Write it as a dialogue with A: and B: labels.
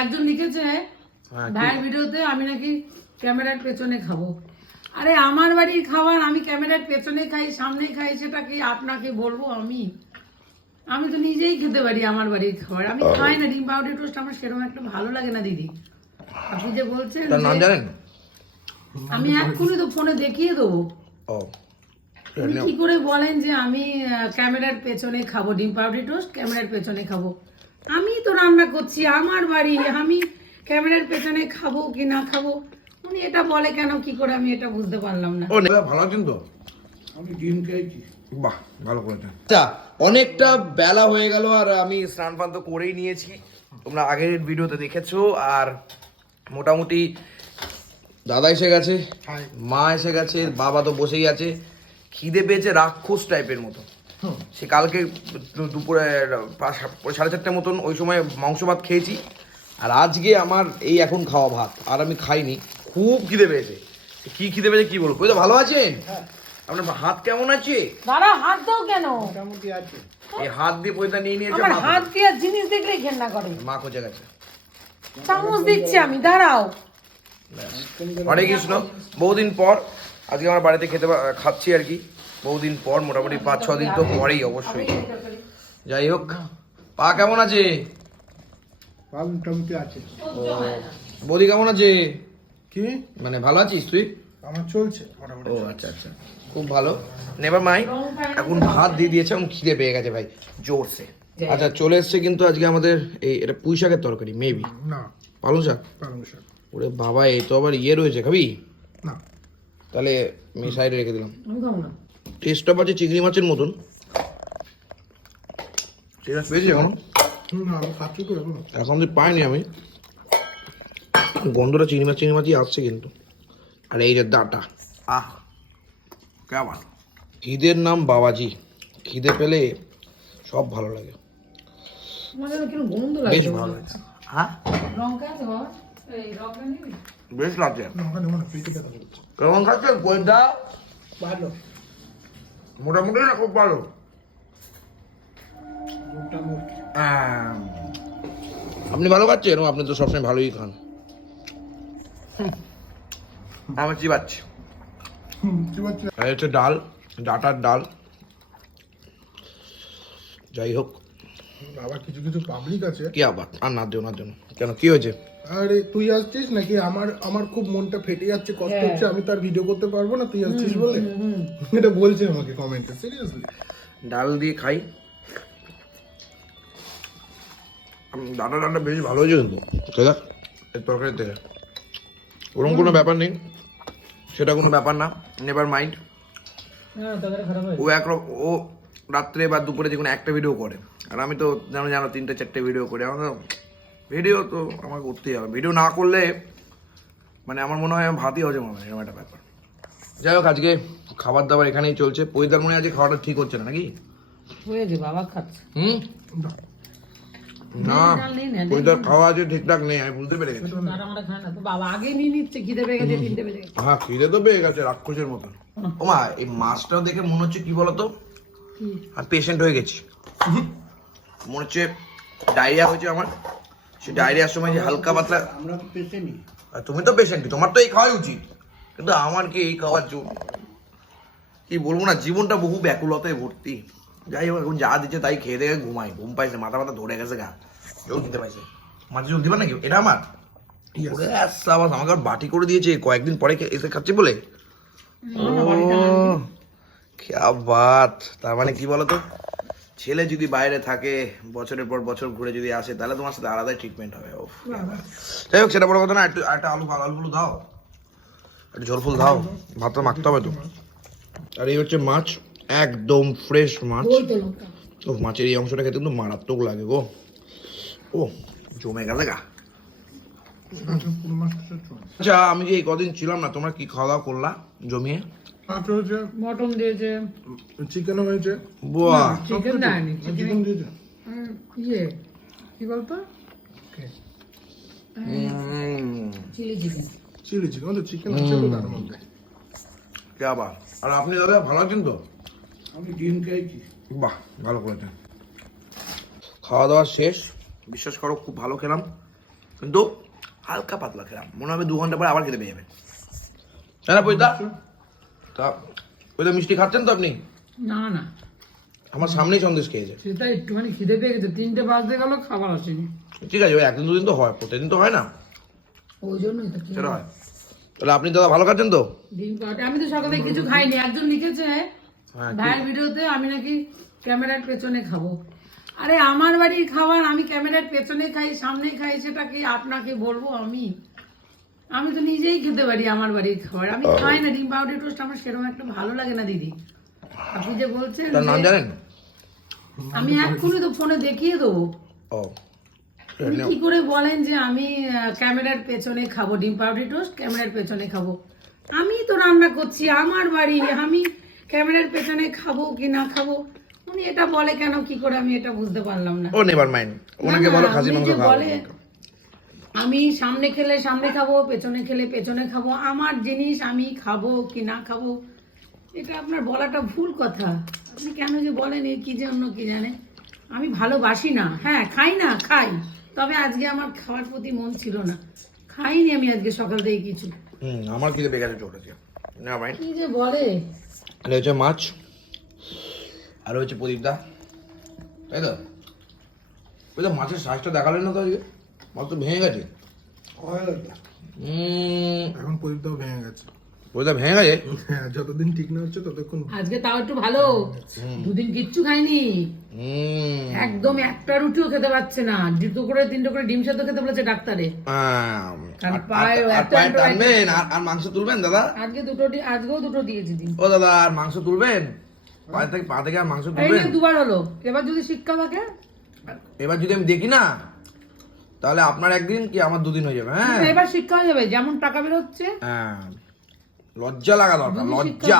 A: একজন লিখেছে
B: হ্যাঁ,
A: ভাইয়ের ভিডিওতে আমি নাকি ক্যামেরার পেছনে খাব। আরে আমার বাড়ির খাবার আমি ক্যামেরার পেছনে খাই সামনে খাই সেটা কি আপনাকে বলব আমি? আমি তো নিজেই খেতে পারি আমার বাড়ির খাবার। আমি খাই না ডিম পাউডার টোস্ট আমার সেরকম একটা ভালো লাগে না দিদি। আপনি যে বলছেন
B: নাম জানেন?
A: আমি এক্ষুনি তো ফোনে দেখিয়ে দেবো। কি করে বলেন যে আমি ক্যামেরার পেছনে খাব ডিম পাউডার টোস্ট ক্যামেরার পেছনে খাব? আমি তো রান্না করছি আমার বাড়ি আমি ক্যামেরার পেছনে খাব কি না খাব? উনি এটা বলে কেন কি করে আমি এটা বুঝতে পারলাম না।
B: ভালো আছেন তো?
C: আমি ডিম খেয়েছি।
B: বাহ ভালো করেছেন। আচ্ছা অনেকটা বেলা হয়ে গেল আর আমি স্নান পান তো করেই নিয়েছি। তোমরা আগের ভিডিওতে দেখেছ আর মোটামুটি দাদা এসে গেছে মা এসে গেছে বাবা তো বসেই আছে। খিদে পেয়েছে রাক্ষস টাইপের মতো। সে কালকে দুপুরে সাড়ে চারটার মতন ওই সময় মাংস ভাত খেয়েছি। আর আজকে আমার এই এখন খাওয়া ভাত আর আমি খাইনি। খুব খিদে পেয়েছে। কি খিদে পেয়েছে কি বলব? তো ভালো আছেন আপনার হাত কেমন আছে?
A: দাঁড়া হাত দাও কেন?
C: মোটামুটি আছে।
B: এই হাত দিয়ে পয়সা নিয়ে নিয়েছে
A: আমার
B: মা
A: হাত দিয়ে জিনিস দেখলেই ঘেন্না করে।
B: মা খোঁজে গেছে?
A: চামচ দিচ্ছি আমি দাঁড়াও।
B: হরে কৃষ্ণ। বহুদিন পর আজকে আমার বাড়িতে খেতে খাচ্ছি আর কি। বহুদিন পর মোটামুটি পাঁচ ছ দিন তো পরেই অবশ্যই। যাই হোক পা কেমন আছে?
C: ভালো মোটামুটি আছে।
B: বৌদি কেমন আছে?
C: কি?
B: মানে ভালো আছিস তুই?
C: আমার চলছে মোটামুটি
B: ও আচ্ছা আচ্ছা খুব ভালো। নেবার মাই এখন ভাত দিয়ে দিয়েছে এখন খিদে পেয়ে গেছে ভাই জোরসে। আচ্ছা চলে এসছে কিন্তু আজকে আমাদের এই এটা পুঁই শাকের তরকারি মেবি
C: না।
B: পালং শাক?
C: পালং শাক।
B: ওরে বাবা এই তো আবার ইয়ে রয়েছে খাবি?
C: না।
B: তাহলে আমি সাইডে রেখে দিলাম।
A: আমি খাব না।
B: টেস্টটা পাচ্ছে চিংড়ি মাছের মতন। পেয়েছি
C: এখনও? তো
B: পাইনি আমি গন্ধটা চিংড়ি মাছ চিংড়ি মাছই আসছে কিন্তু। আর এই যে দাটা আহ কেমন খিদের নাম বাবাজি। খিদে পেলে সব ভালো লাগে। বেশ
A: লাগছে
B: ভালো লাগে হ্যাঁ? বেশ লাগছে। কেমন খাচ্ছেন?
C: ভালো
B: মোটামুটি না খুব ভালো আপনি ভালো খাচ্ছেন? ও আপনি তো সবসময় ভালোই খান। হুম, আমি চিবাচ্ছি। আর হচ্ছে ডাল ডাটার ডাল। যাই হোক।
C: আবার কিছু কিছু পাবলিক আছে।
B: কি আবার? আর না দিও না দিও। কেন? কি হয়েছে?
C: আরে তুই আসছিস নাকি? আমার আমার খুব মনটা ফেটে যাচ্ছে কষ্ট
A: হ্যাঁ।
C: হচ্ছে আমি তার ভিডিও করতে পারব না তুই আসছিস বলে? এটা বলছে আমাকে কমেন্টে সিরিয়াসলি
B: ডাল দিয়ে খাই। ডাটা ডালটা বেশ ভালো হয়েছে কিন্তু। দাদা এর তরকারি থেকে ওরকম কোনো ব্যাপার নেই। সেটা কোনো ব্যাপার না। নেভার মাইন্ড
A: হ্যাঁ
B: ও এক ও রাত্রে বা দুপুরে যে কোনো একটা ভিডিও করে। আর আমি তো জানো জানো তিনটে চারটে ভিডিও করি। আমার ভিডিও তো আমার করতেই হবে। ভিডিও না করলে মানে আমার মনে হয় আমার ভাতই হজম হবে এরকম একটা ব্যাপার। যাই হোক আজকে খাবার দাবার এখানেই চলছে। পরিদার মনে আজকে খাওয়াটা ঠিক হচ্ছে না নাকি?
A: হয়েছে বাবা খাচ্ছে।
B: হুম? না পরিদার খাওয়া আজকে ঠিকঠাক নেই আমি বুঝতে পেরে গেছি।
A: তারা আমরা খায় না তো বাবা আগে নিয়ে নিচ্ছে খিদে পেয়ে গেছে তিনটে বেজে গেছে।
B: হ্যাঁ খিদে তো পেয়ে গেছে রাক্ষসের মতন। এই দেখে মনে হচ্ছে কি বলতো? পেশেন্ট হয়ে গেছি। মনে হচ্ছে ডায়রিয়া হয়েছে আমার। সে ডায়রিয়ার সময় যে হালকা পাতলা
C: আমরা তো পেশেন্টই
B: আর তুমি তো পেশেন্ট তোমার তো এই খাওয়াই উচিত। কিন্তু আমার কি এই খাওয়ার জন্য কি বলব না জীবনটা বহু ব্যাকুলতায় ভর্তি। যাই হোক এখন যা দিচ্ছে তাই খেয়ে দেখে ঘুমাই। ঘুম পাইছে মাথা মাথা ধরে গেছে গা। কেউ দিতে পাইছে। মাঝে জল দিবা নাকি? এটা আমার? ওরে সাবাস আমাকে আবার বাটি করে দিয়েছে। কয়েকদিন পরে এসে খাচ্ছে বলে? ও বাত। তার মানে কি বলতো? ছেলে যদি বাইরে থাকে বছরের পর বছর ঘুরে যদি আসে তাহলে তোমার সাথে আলাদাই ট্রিটমেন্ট হবে ও যাই হোক সেটা বড় কথা না একটু একটা আলু ভালো আলুগুলো দাও। একটু ঝোল ফুল দাও ভাতটা মাখতে হবে তো। আর এই হচ্ছে মাছ একদম ফ্রেশ মাছ। ও মাছের এই অংশটা খেতে কিন্তু মারাত্মক লাগে গো। ও জমে গেছে গা। আচ্ছা আমি যে এই কদিন ছিলাম না তোমরা কি খাওয়া দাওয়া করলা জমিয়ে?
A: মটন দিয়েছে।
C: চিকেনও হয়েছে।
B: বাহ।
A: চিকেন দেয়নি
C: চিকেন দিয়েছে।
A: ইয়ে কি বলতো? চিলি চিকেন
C: চিলি চিকেন তো চিকেন আছে তার মধ্যে।
B: কে আবার? আর আপনি দাদা ভালো আছেন তো?
C: আমি ডিম খেয়েছি।
B: বাহ ভালো করেছেন। খাওয়া দাওয়া শেষ। বিশ্বাস করো খুব ভালো খেলাম। কিন্তু হালকা পাতলা খেলাম। মনে হবে দু ঘণ্টা পরে আবার খেতে পেয়ে যাবে। তাই না পৈতা। তা পৈতা মিষ্টি খাচ্ছেন তো আপনি?
A: না না।
B: আমার সামনেই সন্দেশ খেয়েছে।
A: সেটা একটুখানি খিদে পেয়ে গেছে। তিনটে বাজতে গেল খাবার আসেনি।
B: ঠিক আছে ওই একদিন দুদিন তো হয় প্রতিদিন তো হয় না।
A: ওই জন্যই তো
B: সেটা হয়। তাহলে আপনি দাদা ভালো খাচ্ছেন তো?
A: আমি তো সকালে কিছু খাইনি। একজন লিখেছে
B: হ্যাঁ,
A: ভাইয়ের ভিডিওতে আমি নাকি ক্যামেরার পেছনে খাব। আরে আমার বাড়ির খাবার আমি ক্যামেরার পেছনে খাই সামনে খাই সেটা কি আপনাকে বলব? আমি আমি তো নিজেই খেতে পারি আমার বাড়ির খাবার। আমি খাই না ডিম পাউডার টোস্ট আমার সেরকম একটা ভালো লাগে না দিদি। আপনি যে বলছেন
B: তার নাম জানেন?
A: আমি এক্ষুনি তো ফোনে দেখিয়ে দেবো। কি করে বলেন যে আমি ক্যামেরার পেছনে খাব ডিম পাউডার টোস্ট ক্যামেরার পেছনে খাব? আমি তো রান্না করছি আমার বাড়ি আমি ক্যামেরার পেছনে খাব কি না খাব? উনি এটা বলে কেন কি করে আমি এটা বুঝতে পারলাম না।
B: ও নেভার মাইন্ড ওনাকে বলো খাসি মাংস
A: বলে, আমি সামনে খেলে সামনে খাব পেছনে খেলে পেছনে খাব আমার জিনিস আমি খাব কি না খাব এটা আপনার বলাটা ভুল কথা। আপনি কেন যে বলেন এই কি জন্য কি জানে? আমি ভালোবাসি না। হ্যাঁ খাই না খাই। তবে আজকে আমার খাওয়ার প্রতি মন ছিল না। খাইনি আমি আজকে সকাল থেকে কিছু।
B: হুম আমার পেয়ে গেছে চোখ আছে
A: কি যে বলে?
B: এটা হচ্ছে মাছ। আর হচ্ছে প্রদীপদা তাই তো? ওই তো মাছের সাইজটা দেখালেন না তো আজকে? মাছ তো ভেঙে গেছে।
C: এখন ভেঙে গেছে।
B: ভেঙে গেছে?
C: হ্যাঁ যতদিন ঠিক না হচ্ছে ততক্ষণ
A: আজকে তাও একটু ভালো। দুদিন কিচ্ছু খাইনি। একদম একটা রুটিও খেতে পারছে না। দুটো করে তিনটে করে ডিম সেদ্ধ খেতে বলেছে ডাক্তারে। আর
B: মাংস তুলবেন দাদা?
A: আজকে দুটো আজকেও দুটো দিয়েছি
B: ও দাদা আর মাংস তুলবেন? পা থেকে পা থেকে আর মাংস তুলবেন
A: দুবার হলো। এবার যদি শিক্ষা থাকে
B: এবার যদি আমি দেখি না তাহলে আপনার একদিন কি আমার দুদিন হয়ে যাবে হ্যাঁ?
A: এবার শিক্ষা হয়ে যাবে যেমন টাকা বেরোচ্ছে।
B: হ্যাঁ। লজ্জা লাগা দরকার লজ্জা।